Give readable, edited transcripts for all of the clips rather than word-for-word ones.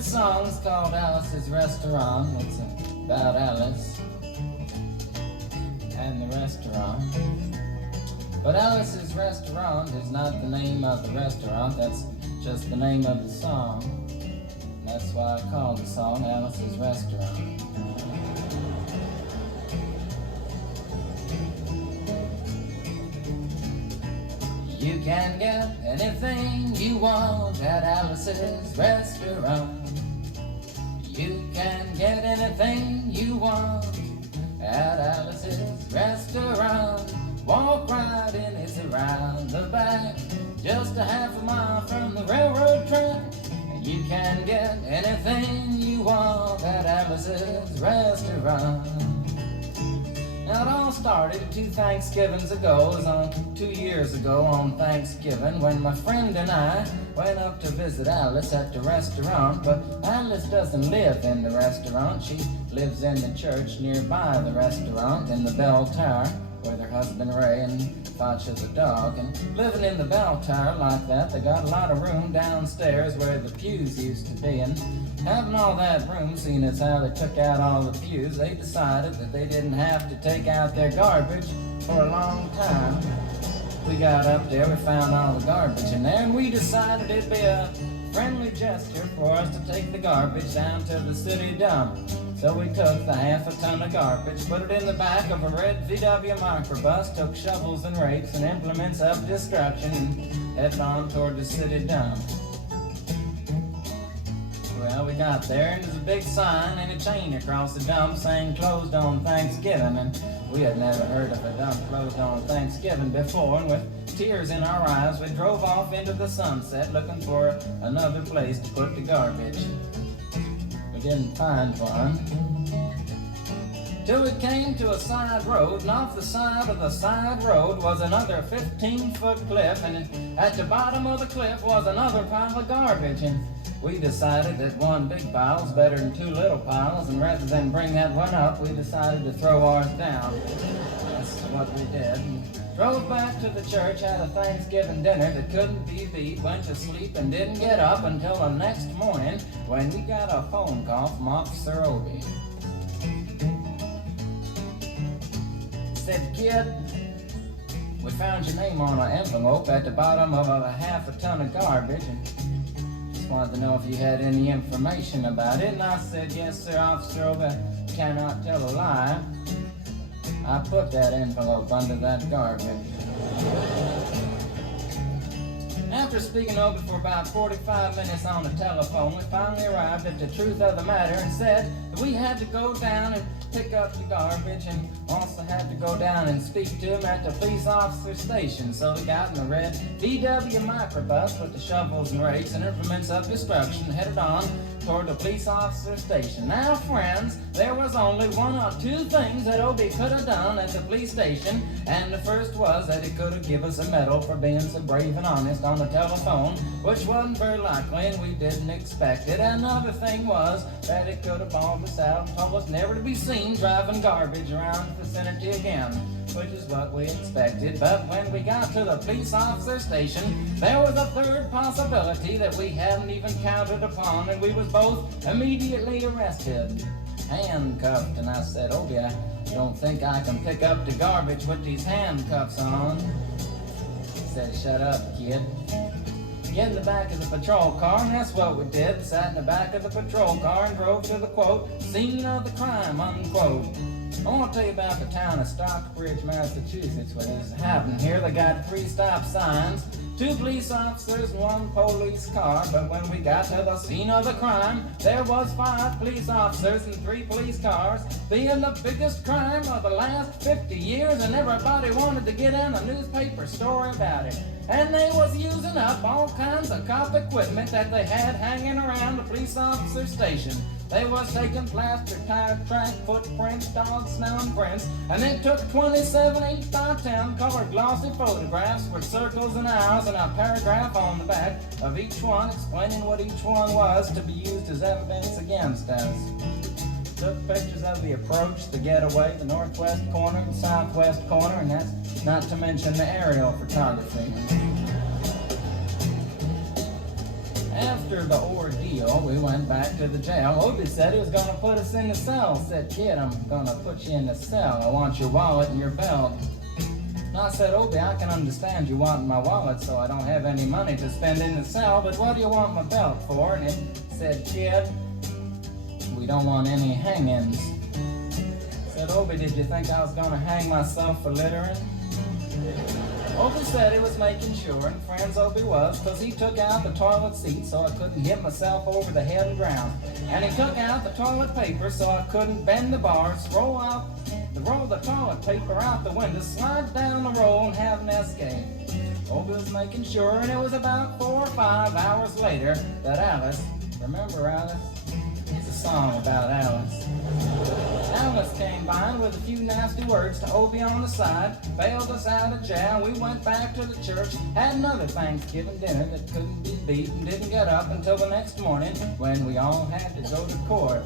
This song is called Alice's Restaurant. It's about Alice and the restaurant. But Alice's Restaurant is not the name of the restaurant, that's just the name of the song. And that's why I called the song Alice's Restaurant. You can get anything you want at Alice's Restaurant. You can get anything you want at Alice's Restaurant. Walk right in, it's around the back, just a half a mile from the railroad track. And you can get anything you want at Alice's Restaurant. Now it all started 2 Thanksgivings ago. It was on 2 years ago on Thanksgiving when my friend and I went up to visit Alice at the restaurant. But Alice doesn't live in the restaurant. She lives in the church nearby the restaurant in the bell tower with her husband Ray and Facha the dog. And living in the bell tower like that, they got a lot of room downstairs where the pews used to be. And having all that room, seeing as how they took out all the pews, they decided that they didn't have to take out their garbage for a long time. We got up there, we found all the garbage in there, and we decided it'd be a friendly gesture for us to take the garbage down to the city dump. So we took the half a ton of garbage, put it in the back of a red VW microbus, took shovels and rakes and implements of destruction, and headed on toward the city dump. Well, we got there, and there's a big sign and a chain across the dump saying closed on Thanksgiving, and we had never heard of a dump closed on Thanksgiving before, and with tears in our eyes, we drove off into the sunset looking for another place to put the garbage. We didn't find one, till we came to a side road, and off the side of the side road was another 15-foot cliff, and at the bottom of the cliff was another pile of garbage. And we decided that one big pile is better than 2 little piles, and rather than bring that one up, we decided to throw ours down. That's what we did. And drove back to the church, had a Thanksgiving dinner that couldn't be beat, went to sleep and didn't get up until the next morning when we got a phone call from Officer Obie. He said, "Kid, we found your name on an envelope at the bottom of a half a ton of garbage, and wanted to know if you had any information about it." And I said, "Yes, sir, Officer Obie, cannot tell a lie. I put that envelope under that garbage." After speaking over for about 45 minutes on the telephone, we finally arrived at the truth of the matter and said that we had to go down and pick up the garbage, and also had to go down and speak to him at the police officer station. So we got in the red VW microbus with the shovels and rakes and implements of destruction, headed on toward the police officer station. Now, friends, there was only 1 or 2 things that Obie could have done at the police station, and the first was that he could have given us a medal for being so brave and honest on the telephone, which wasn't very likely, and we didn't expect it. Another thing was that he could have bawled us out and told us never to be seen driving garbage around the vicinity again, which is what we expected. But when we got to the police officer station, there was a third possibility that we hadn't even counted upon, and we was both immediately arrested, handcuffed. And I said, "Obie, I don't think I can pick up the garbage with these handcuffs on." He said, "Shut up, kid. Get in the back of the patrol car," and that's what we did. We sat in the back of the patrol car and drove to the, quote, scene of the crime, unquote. I want to tell you about the town of Stockbridge, Massachusetts, what is happening here. They got 3 stop signs, 2 police officers and 1 police car. But when we got to the scene of the crime, there was 5 police officers and 3 police cars, being the biggest crime of the last 50 years, and everybody wanted to get in a newspaper story about it. And they was using up all kinds of cop equipment that they had hanging around the police officer station. They was taking plaster, tire track, footprints, dog smell prints, and they took 27 8x10 colored glossy photographs with circles and arrows and a paragraph on the back of each one explaining what each one was to be used as evidence against us. Took pictures of the approach, the getaway, the northwest corner and southwest corner, and that's not to mention the aerial photography. After after the ordeal, we went back to the jail. Obie said he was going to put us in the cell. Said, kid, I'm going to put you in the cell. I want your wallet and your belt. And I said, Obie, I can understand you wanting my wallet, so I don't have any money to spend in the cell, but what do you want my belt for? And he said, kid, we don't want any hangings. I said, Obie, did you think I was going to hang myself for littering? Obie said he was making sure, and friends Obie was, because he took out the toilet seat so I couldn't hit myself over the head and drown. And he took out the toilet paper so I couldn't bend the bars, roll the toilet paper out the window, slide down the roll, and have an escape. Obie was making sure, and it was about 4 or 5 hours later that Alice, remember Alice? It's a song about Alice. Alice came by with a few nasty words to Obie on the side, bailed us out of jail. We went back to the church, had another Thanksgiving dinner that couldn't be beat, and didn't get up until the next morning when we all had to go to court.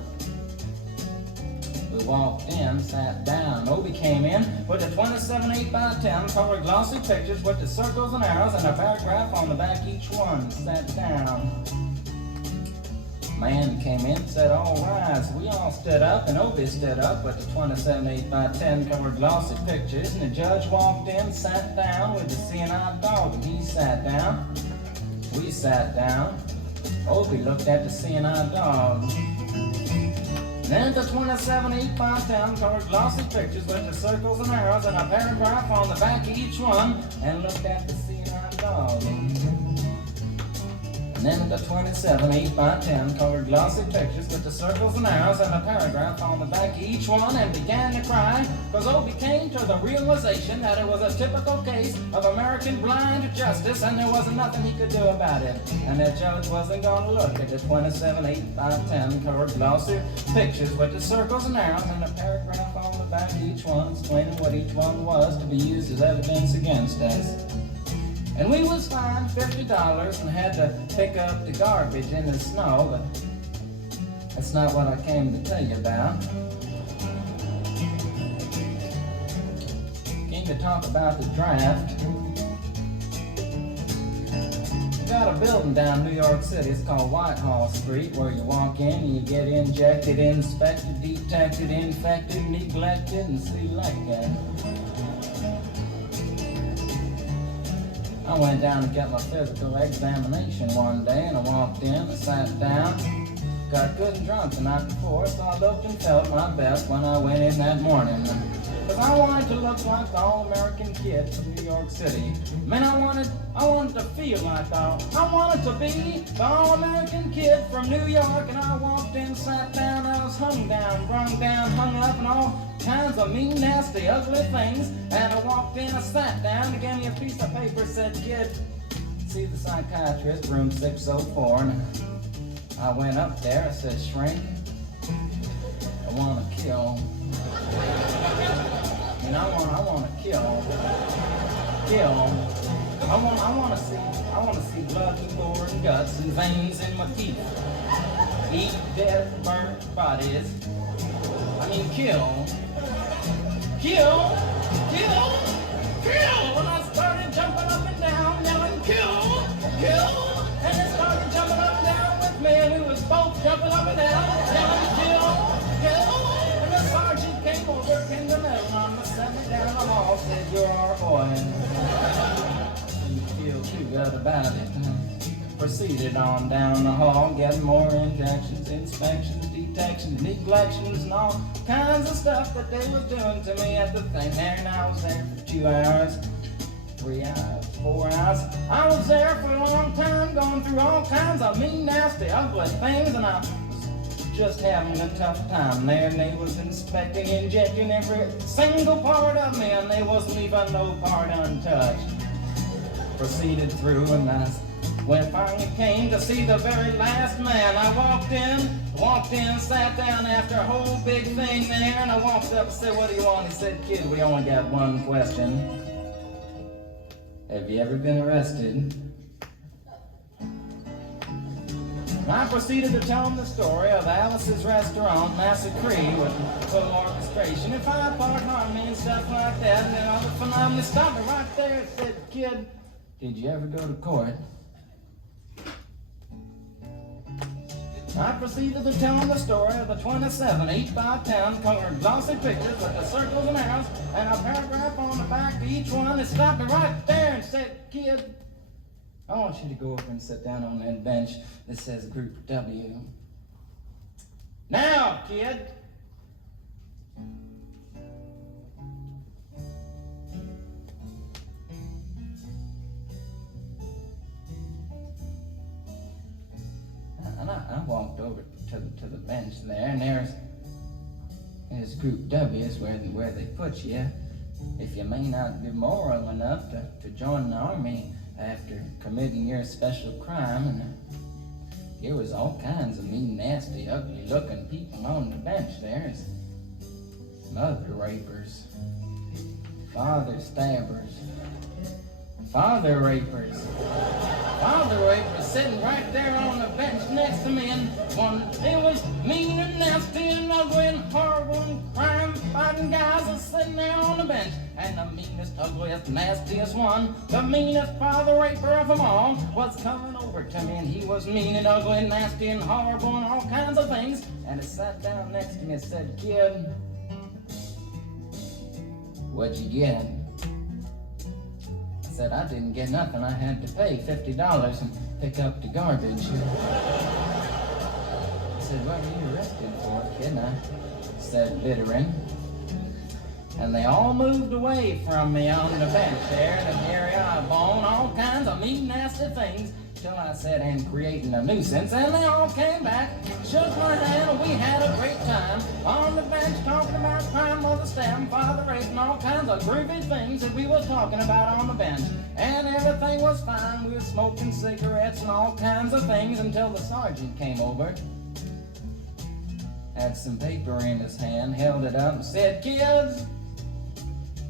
We walked in, sat down. Obie came in with the 27 8x10 colored glossy pictures with the circles and arrows and a paragraph on the back each one. Sat down. Man came in, said, all rise. We all stood up, and Obie stood up with the 27 8x10 colored glossy pictures, and the judge walked in, sat down with the seeing eye dog, and he sat down. We sat down. Obie looked at the seeing eye dog. Then the 27 8x10 colored glossy pictures with the circles and arrows and a paragraph on the back of each one, and looked at the seeing eye dog. Then the 27 8x10 colored glossy pictures with the circles and arrows and a paragraph on the back of each one, and began to cry, because Obie came to the realization that it was a typical case of American blind justice, and there wasn't nothing he could do about it. And the judge wasn't going to look at the 27 8x10 colored glossy pictures with the circles and arrows and a paragraph on the back of each one explaining what each one was to be used as evidence against us. And we was fined $50 and had to pick up the garbage in the snow, but that's not what I came to tell you about. Came to talk about the draft. We got a building down in New York City. It's called Whitehall Street, where you walk in and you get injected, inspected, detected, infected, neglected, and selected. I went down to get my physical examination one day, and I walked in, I sat down, got good and drunk the night before, so I looked and felt my best when I went in that morning. Because I wanted to look like the all-American kid from New York City. Man, I wanted to feel like I wanted to be the all-American kid from New York, and I walked in, sat down, I was hung down, brung down, hung up, and all kinds of mean, nasty, ugly things. And I walked in, I sat down, they gave me a piece of paper, said, kid, see the psychiatrist, room 604. And I went up there, I said, shrink, I want to kill. And I want to kill. I want to see blood and gore and guts and veins in my teeth. Eat dead, burnt bodies. I mean, kill. When I started jumping up and down, yelling, kill. And they started jumping up and down with me, and we was both jumping up and down, yelling, kill. And the sergeant came over, pinned the medal on me, set me down the hall, said, you're our boy. Didn't feel too good about it. Proceeded on down the hall, getting more injections, inspections, detections, neglections, and all kinds of stuff that they was doing to me at the thing there. And I was there for 2 hours, 3 hours, 4 hours. I was there for a long time, going through all kinds of mean, nasty, ugly things, and I was just having a tough time there. And they was inspecting, injecting every single part of me, and they wasn't leaving no part untouched. Proceeded through, and when finally came to see the very last man, I walked in, sat down after a whole big thing there, and I walked up and said, what do you want? He said, kid, we only got one question. Have you ever been arrested? And I proceeded to tell him the story of Alice's restaurant, Massacree, with full orchestration and 5-part harmony and stuff like that. And then all the phenomena stopped me right there and said, kid, did you ever go to court? I proceeded to tell him the story of the 27 8x10 colored glossy pictures with the circles and arrows and a paragraph on the back of each one. It stopped me right there and said, "Kid, I want you to go over and sit down on that bench that says Group W. Now, kid." And I walked over to the bench there, and there's Group W is where they put you if you may not be moral enough to join the army after committing your special crime. And there was all kinds of mean, nasty, ugly-looking people on the bench there. Mother rapers, father stabbers, father rapers sitting right there on the bench next to me, and one it was mean and nasty and ugly and horrible and crime-fighting guys are sitting there on the bench. And the meanest, ugliest, nastiest one, the meanest father raper of them all, was coming over to me, and he was mean and ugly and nasty and horrible and all kinds of things. And he sat down next to me and said, "Kid, what'd you get?" I said, "I didn't get nothing. I had to pay $50 and pick up the garbage." I said, "What were you arrested for, kid?" And I said, "Littering." And they all moved away from me on the bench there, and here I bone all kinds of mean, nasty things, till I said, "And creating a nuisance," and they all came back, shook my hand, and we had a great time on the bench talking about crime, mother stabbing, father rape, and all kinds of groovy things that we were talking about on the bench. And everything was fine. We were smoking cigarettes and all kinds of things until the sergeant came over, had some paper in his hand, held it up and said, "Kids,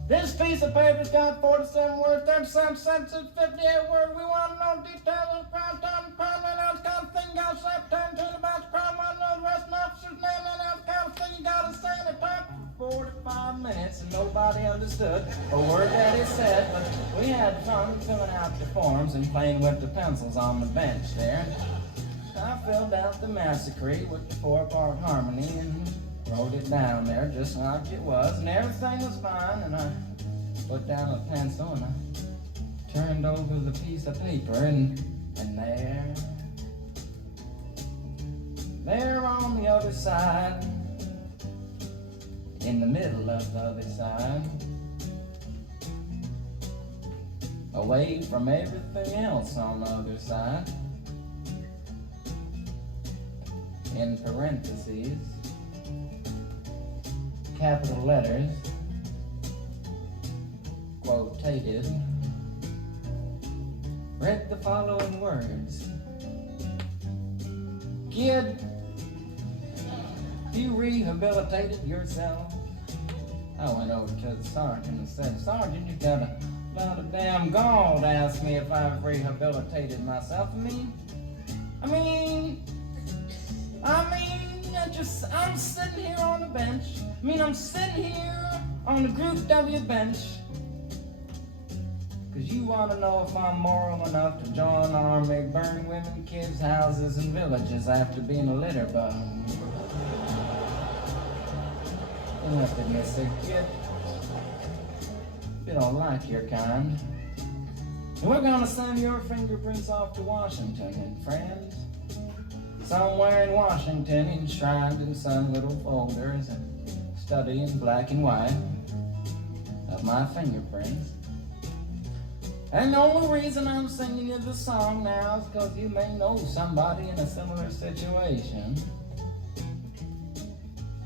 this piece of paper's got 47 words, 37 sentences, 58 words. We want to know details of crime, time, crime, and else kind of thing. Got to time to about the crime, want to know the rest of the officer's name, and else kind of thing. You got to say in the time for 45 minutes, and nobody understood a word that he said. But we had fun filling out the forms and playing with the pencils on the bench there. I filled out the Massacree with the 4-part harmony and wrote it down there just like it was, and everything was fine. And I put down a pencil and I turned over the piece of paper, and there on the other side, in the middle of the other side, away from everything else on the other side, in parentheses, capital letters, quotated, read the following words: "Kid, you rehabilitated yourself." I went over to the sergeant and said, "Sergeant, you got a lot of damn gall to ask me if I've rehabilitated myself. I'm sitting here on the bench. I'm sitting here on the Group W bench because you want to know if I'm moral enough to join the army, burn women, kids, houses, and villages after being a litter bug." He looked at me and said, "Kid, we don't like your kind. We're going to send your fingerprints off to Washington, and friends, somewhere in Washington, enshrined in some little folders and study in black and white of my fingerprints. And the only reason I'm singing you this song now is because you may know somebody in a similar situation.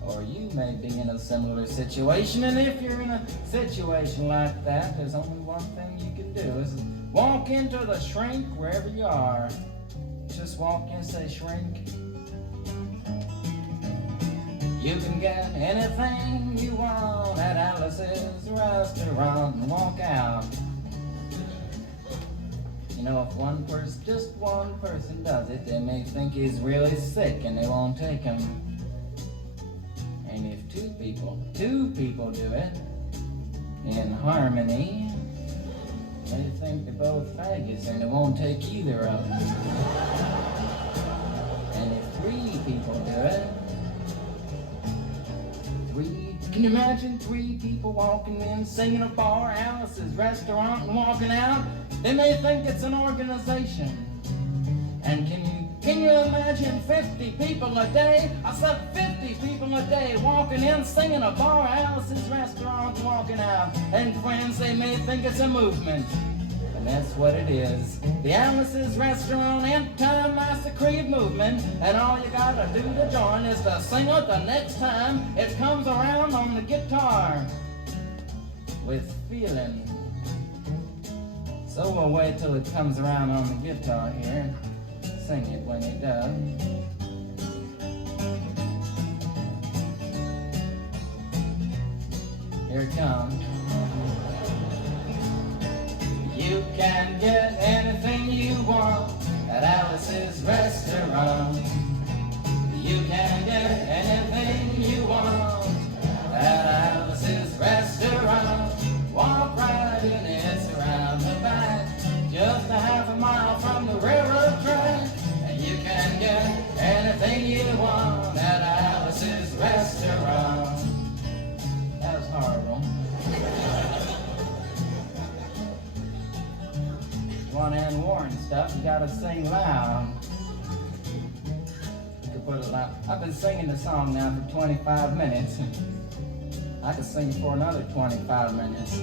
Or you may be in a similar situation, and if you're in a situation like that, there's only one thing you can do, is walk into the shrink wherever you are. Just walk in and say, 'Shrink, you can get anything you want at Alice's restaurant,' and walk out. You know, if just one person does it, they may think he's really sick and they won't take him. And if two people do it in harmony, they think they're both faggots and it won't take either of them. And if three it. Can you imagine 3 people walking in, singing a bar, Alice's restaurant, and walking out? They may think it's an organization. And can you imagine 50 people a day? I said 50 people a day walking in, singing a bar, Alice's restaurant, walking out. And friends, they may think it's a movement. And that's what it is. The Alice's Restaurant Anti-Massacree movement. And all you gotta do to join is to sing it the next time it comes around on the guitar with feeling. So we'll wait till it comes around on the guitar here. Sing it when it does. Here it comes. You can get anything you want at Alice's Restaurant. You can get anything you want at Alice's Restaurant. Walk right in, it's around the back, just a half a mile from the railroad track. And you can get anything you want at Alice's Restaurant. That was horrible. Want to end war and stuff, you gotta sing loud. You can put it loud. I've been singing the song now for 25 minutes. I could sing for another 25 minutes.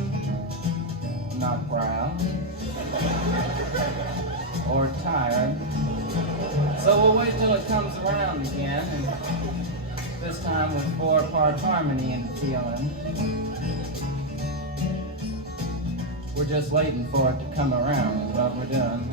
I'm not proud or tired. So we'll wait till it comes around again, and this time with 4-part harmony and feeling. We're just waiting for it to come around is what we're doing.